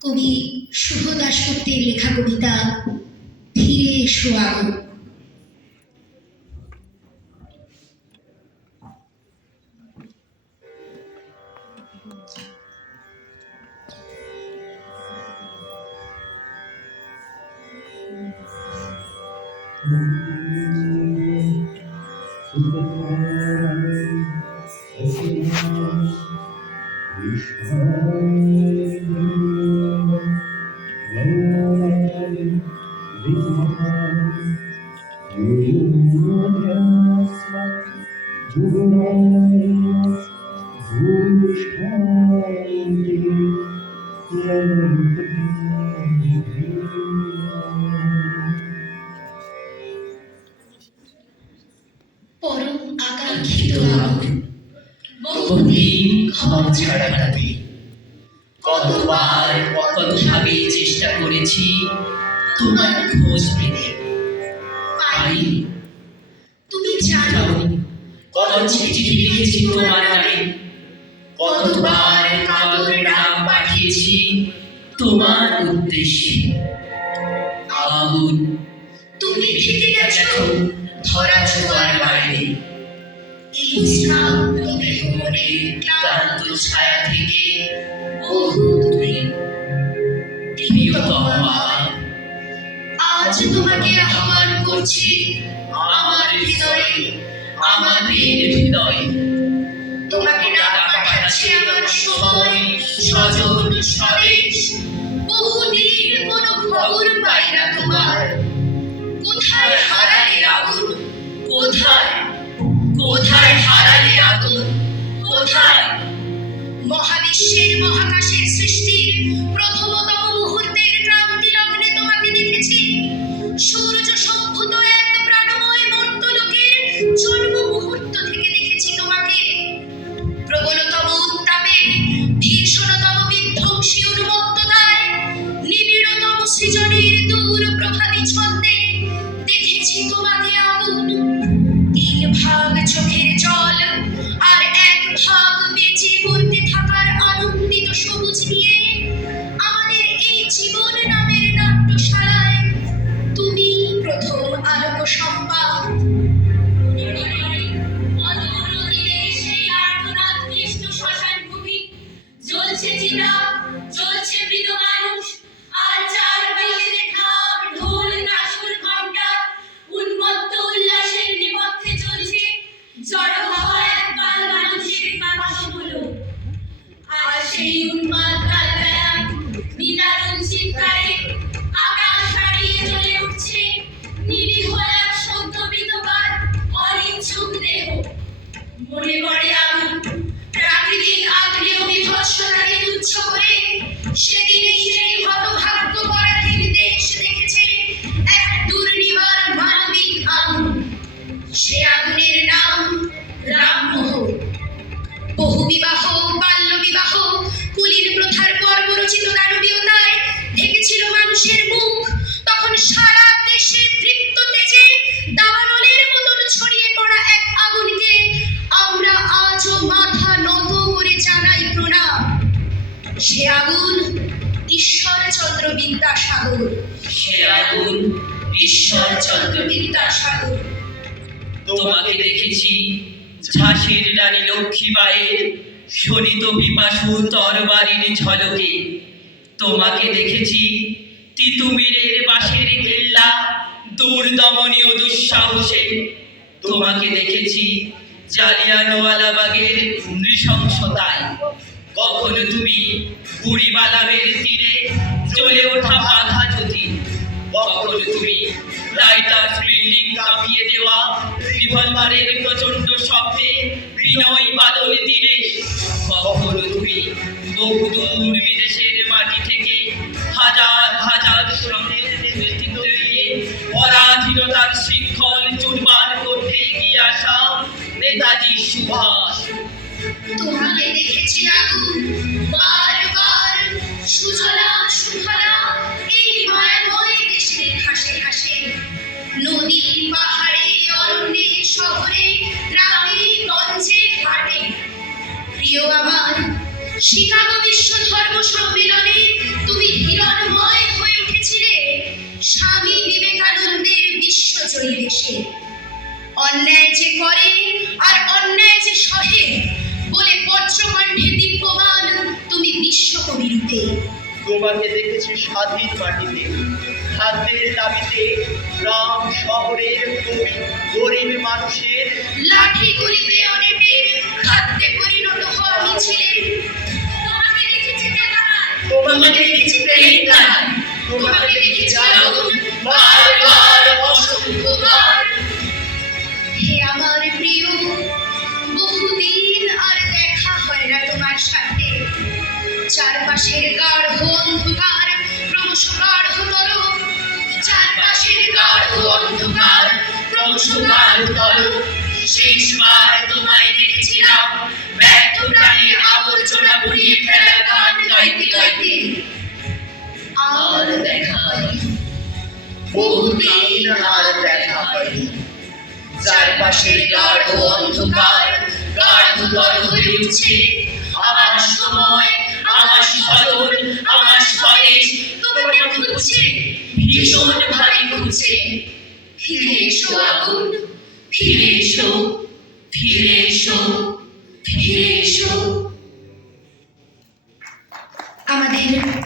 কবি শুভ দাশগুপ্তের লেখা কবিতা ফিরে এসো আগো। Por un acantilado. Por ঘর ছাড়া কাটে কতবার কতভাবে চেষ্টা করেছি, তোমার খোঁজ পেতে পাই তুমি জানো কত চিঠি লিখেছি তোমার নামে। কতবার কাগজে ডাক পাঠিয়েছি তোমার উদ্দেশ্যে। আগুন, তুমি থেকে গেছো ধরা ছোঁয়ার বাইরে। তোমাকে সময়, স্বজন, স্বদেশ। বহুদিন কোনো খবর পাই না তোমার। কোথায় হারালে আগুন? কোথায়? কোথায় মহাবিশ্বের মহাকাশের সৃষ্টির প্রথমতম মুহূর্তের ক্রান্তি লগ্নে তোমাকে দেখেছি। জ্বলছে চিতা জ্বলছে মৃত মানুষ। আর চার বাইরে ঢাক, ঢোল নাসুর ঘণ্টা উন্মত্ত উল্লাসের নিপক্ষে চলছে। জড় হওয়া একবার মানুষের বাতাস হলো। আর সেই উন্মাদ কালবেলায় নিদারুণ চিৎকারে আকাশ ফাটিয়ে জ্বলে উঠছে। নিরীহ এক সদ্য বিধবার অনিচ্ছুক দেহ। মনে পড়ে ঈশ্বরচন্দ্র বিদ্যাসাগর সে আগুন ঈশ্বরচন্দ্র বিদ্যাসাগর তোমাকে দেখেছি, ঝাঁসির রানী লক্ষ্মীবাইয়ের শোনিত পিপাসু তরবারির ঝলকে। তোমাকে দেখেছি, তিতুমিরের বাঁশের কেল্লা দুর্দমনীয় দুঃসাহসে। তোমাকে দেখেছি, জালিয়ানওয়ালাবাগের নৃশংসতায় কখনো তুমি বুড়িবালামের তীরে জ্বলে ওঠা বাধা জ্যোতি কখনো তুমি লাইটার বিল্ডিং কাঁপিয়ে দেওয়া রিভলভারের প্রচণ্ড শব্দে বিনয় বাদল তীরে? কখনো তুমি বহুদূর বিদেশের মাটি থেকে হাজার হাজার শ্রমের নেতৃত্ব দিয়ে পরাধীনতার শৃঙ্খল চুরমার করতে এগিয়ে আসা নেতাজি সুভাষ তোমাকে দেখেছি আগুন বারবার সুজলা সুফলা এই মায়াময় দেশের ঘাসে ঘাসে। নদী, পাহাড়ে, অরণ্যে, শহরে, গ্রামে, গঞ্জে, ঘাটে। প্রিয় আমার শিকাগো বিশ্ব ধর্ম সম্মেলনে তোমাকে দেখেছি স্বাধীন মাটিতে। খাদ্যের দাবিতে গ্রাম শহরের গরিব গরিব মানুষের লাঠি গুলিতে অনেকের খাদ্যে পরিণত হওয়া তোমাকে দেখেছি তোমাকে দেখেছি তোমাকে দেখেছি বারবার চারপাশের গাঢ় অন্ধকার, ক্রমশ গাঢ়তর চারপাশের গাঢ় অন্ধকার, ক্রমশ গাঢ়তর শেষবার তোমায় দেখেছিলাম, ব্যর্থ প্রাণের আবর্জনা পুড়িয়ে ফেলা গান গাইতে গাইতে। আর দেখা হয়নি। বহুদিন আর দেখা হয়নি। চারপাশের গাঢ় অন্ধকার গাঢ়তর হয়ে উঠছে। আমার সময় আমার স্মরণ আমার স্বদেশ তোমাকে খুঁজছে। ভীষণ ভারী খুঁজছে। ফিরে এসো আগুন। ফিরে এসো। ফিরে এসো। ফিরে এসো। আমাদের